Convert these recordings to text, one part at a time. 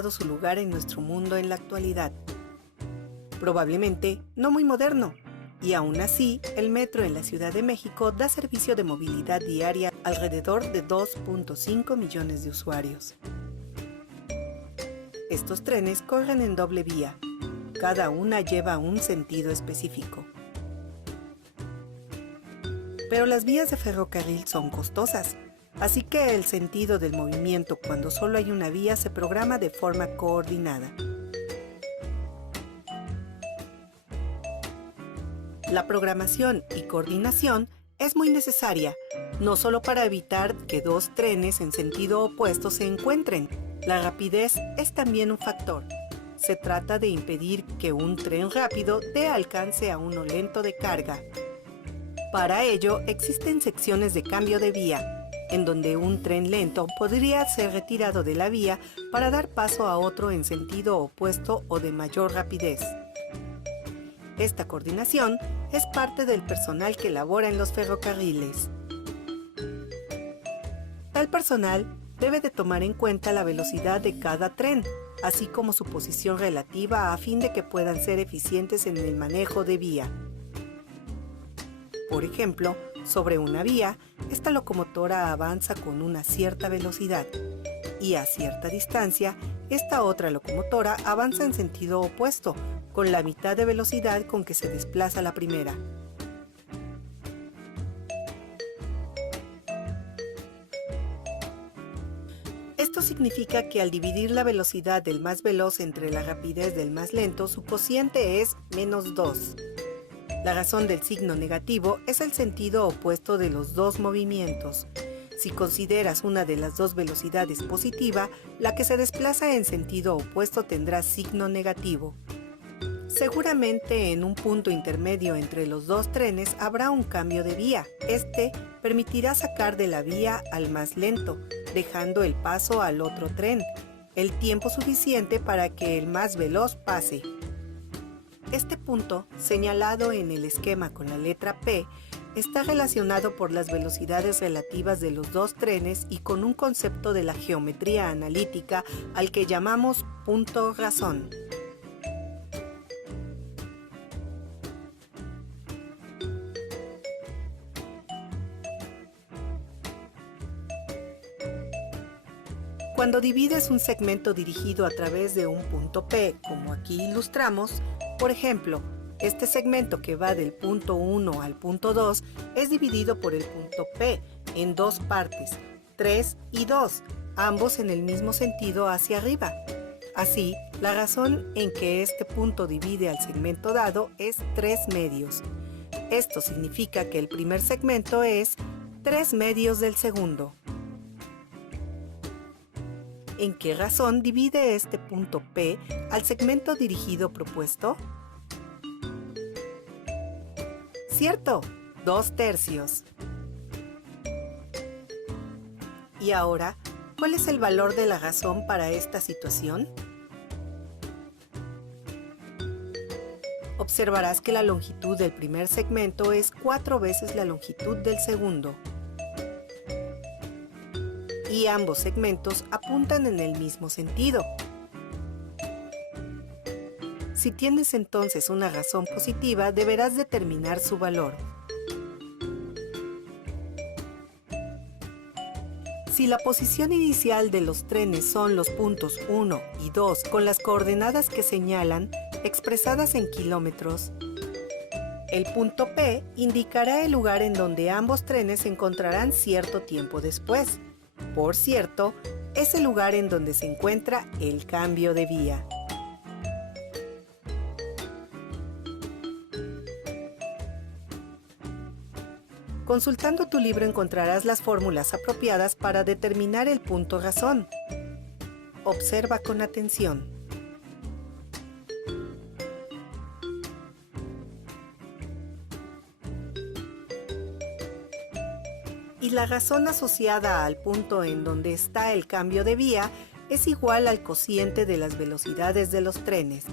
encontrado su lugar en nuestro mundo en la actualidad. Probablemente no muy moderno, y aún así, el metro en la Ciudad de México da servicio de movilidad diaria a alrededor de 2.5 millones de usuarios. Estos trenes corren en doble vía. Cada una lleva un sentido específico. Pero las vías de ferrocarril son costosas, así que el sentido del movimiento cuando solo hay una vía se programa de forma coordinada. La programación y coordinación es muy necesaria, no solo para evitar que dos trenes en sentido opuesto se encuentren. La rapidez es también un factor. Se trata de impedir que un tren rápido dé alcance a uno lento de carga. Para ello, existen secciones de cambio de vía, en donde un tren lento podría ser retirado de la vía para dar paso a otro en sentido opuesto o de mayor rapidez. Esta coordinación es parte del personal que labora en los ferrocarriles. Tal personal debe de tomar en cuenta la velocidad de cada tren, así como su posición relativa a fin de que puedan ser eficientes en el manejo de vía. Por ejemplo, sobre una vía, esta locomotora avanza con una cierta velocidad y a cierta distancia, esta otra locomotora avanza en sentido opuesto, con la mitad de velocidad con que se desplaza la primera. Esto significa que al dividir la velocidad del más veloz entre la rapidez del más lento, su cociente es -2. La razón del signo negativo es el sentido opuesto de los dos movimientos. Si consideras una de las dos velocidades positiva, la que se desplaza en sentido opuesto tendrá signo negativo. Seguramente en un punto intermedio entre los dos trenes habrá un cambio de vía. Este permitirá sacar de la vía al más lento, dejando el paso al otro tren, el tiempo suficiente para que el más veloz pase. Este punto, señalado en el esquema con la letra P, está relacionado por las velocidades relativas de los dos trenes y con un concepto de la geometría analítica al que llamamos punto razón. Cuando divides un segmento dirigido a través de un punto P, como aquí ilustramos, por ejemplo, este segmento que va del punto 1 al punto 2 es dividido por el punto P en dos partes, 3 y 2, ambos en el mismo sentido hacia arriba. Así, la razón en que este punto divide al segmento dado es 3 medios. Esto significa que el primer segmento es 3 medios del segundo. ¿En qué razón divide este punto P al segmento dirigido propuesto? Cierto, 2/3. Y ahora, ¿cuál es el valor de la razón para esta situación? Observarás que la longitud del primer segmento es 4 veces la longitud del segundo. Y ambos segmentos apuntan en el mismo sentido. Si tienes entonces una razón positiva, deberás determinar su valor. Si la posición inicial de los trenes son los puntos 1 y 2 con las coordenadas que señalan, expresadas en kilómetros, el punto P indicará el lugar en donde ambos trenes se encontrarán cierto tiempo después. Por cierto, es el lugar en donde se encuentra el cambio de vía. Consultando tu libro encontrarás las fórmulas apropiadas para determinar el punto razón. Observa con atención. Y la razón asociada al punto en donde está el cambio de vía es igual al cociente de las velocidades de los trenes.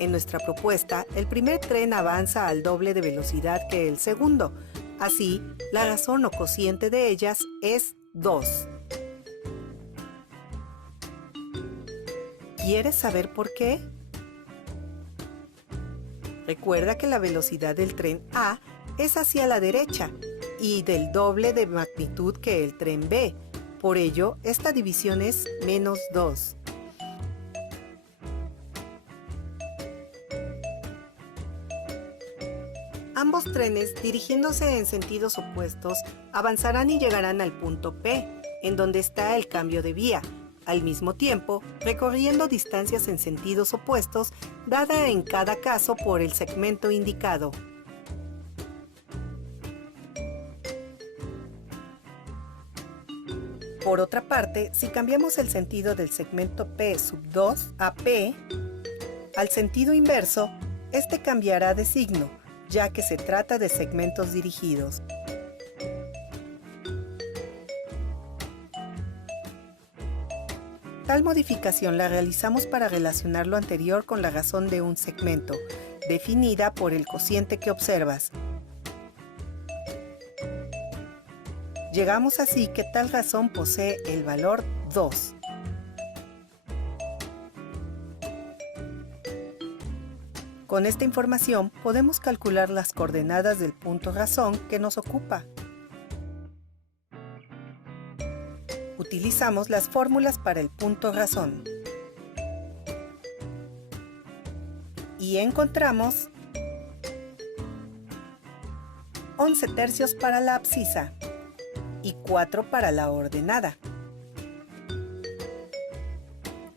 En nuestra propuesta, el primer tren avanza al doble de velocidad que el segundo. Así, la razón o cociente de ellas es 2. ¿Quieres saber por qué? Recuerda que la velocidad del tren A es hacia la derecha y del doble de magnitud que el tren B. Por ello, esta división es -2. Ambos trenes, dirigiéndose en sentidos opuestos, avanzarán y llegarán al punto P, en donde está el cambio de vía, al mismo tiempo recorriendo distancias en sentidos opuestos, dada en cada caso por el segmento indicado. Por otra parte, si cambiamos el sentido del segmento P2 a P, al sentido inverso, este cambiará de signo, ya que se trata de segmentos dirigidos. Tal modificación la realizamos para relacionar lo anterior con la razón de un segmento, definida por el cociente que observas. Llegamos así que tal razón posee el valor 2. Con esta información podemos calcular las coordenadas del punto razón que nos ocupa. Utilizamos las fórmulas para el punto razón. Y encontramos 11/3 para la abscisa y 4 para la ordenada.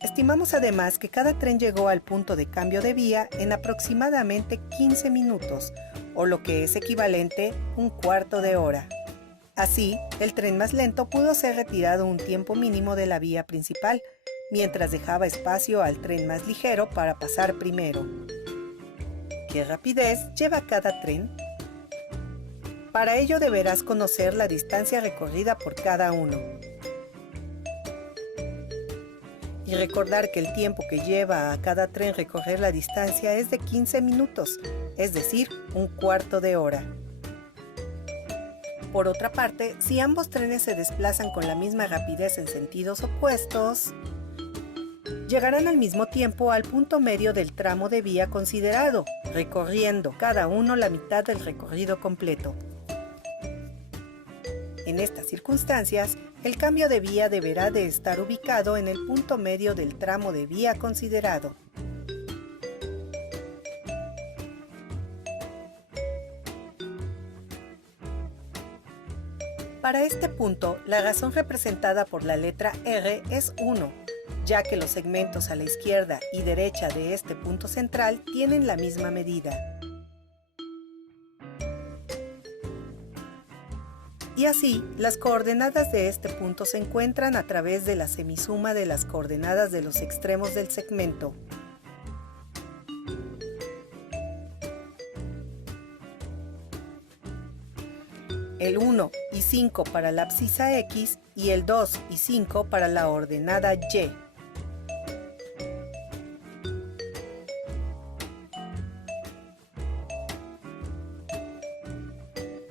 Estimamos además que cada tren llegó al punto de cambio de vía en aproximadamente 15 minutos, o lo que es equivalente a un cuarto de hora. Así, el tren más lento pudo ser retirado un tiempo mínimo de la vía principal, mientras dejaba espacio al tren más ligero para pasar primero. ¿Qué rapidez lleva cada tren? Para ello deberás conocer la distancia recorrida por cada uno. Y recordar que el tiempo que lleva a cada tren recorrer la distancia es de 15 minutos, es decir, un cuarto de hora. Por otra parte, si ambos trenes se desplazan con la misma rapidez en sentidos opuestos, llegarán al mismo tiempo al punto medio del tramo de vía considerado, recorriendo cada uno la mitad del recorrido completo. En estas circunstancias, el cambio de vía deberá de estar ubicado en el punto medio del tramo de vía considerado. Para este punto, la razón representada por la letra R es 1, ya que los segmentos a la izquierda y derecha de este punto central tienen la misma medida. Y así, las coordenadas de este punto se encuentran a través de la semisuma de las coordenadas de los extremos del segmento. El 1 y 5 para la abscisa X y el 2 y 5 para la ordenada Y.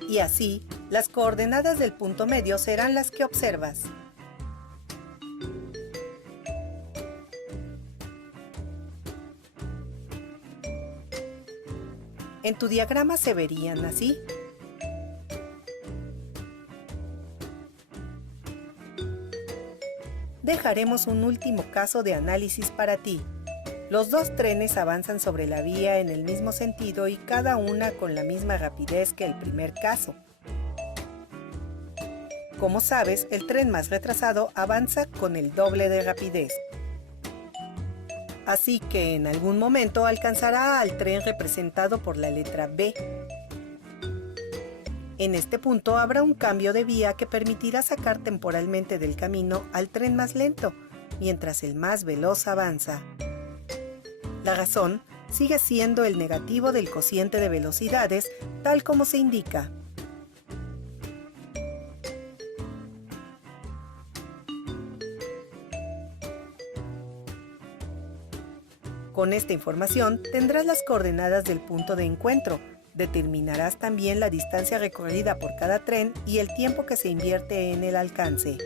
Y así, las coordenadas del punto medio serán las que observas. En tu diagrama se verían así. Dejaremos un último caso de análisis para ti. Los dos trenes avanzan sobre la vía en el mismo sentido y cada una con la misma rapidez que el primer caso. Como sabes, el tren más retrasado avanza con el doble de rapidez. Así que en algún momento alcanzará al tren representado por la letra B. En este punto habrá un cambio de vía que permitirá sacar temporalmente del camino al tren más lento, mientras el más veloz avanza. La razón sigue siendo el negativo del cociente de velocidades, tal como se indica. Con esta información tendrás las coordenadas del punto de encuentro. Determinarás también la distancia recorrida por cada tren y el tiempo que se invierte en el alcance.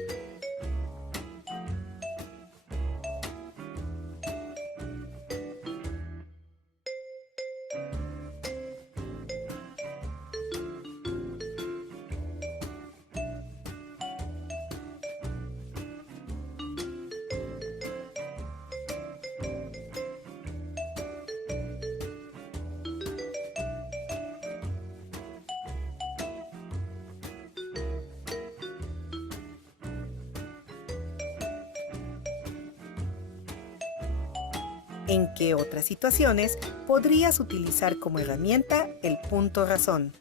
¿En qué otras situaciones podrías utilizar como herramienta el punto razón?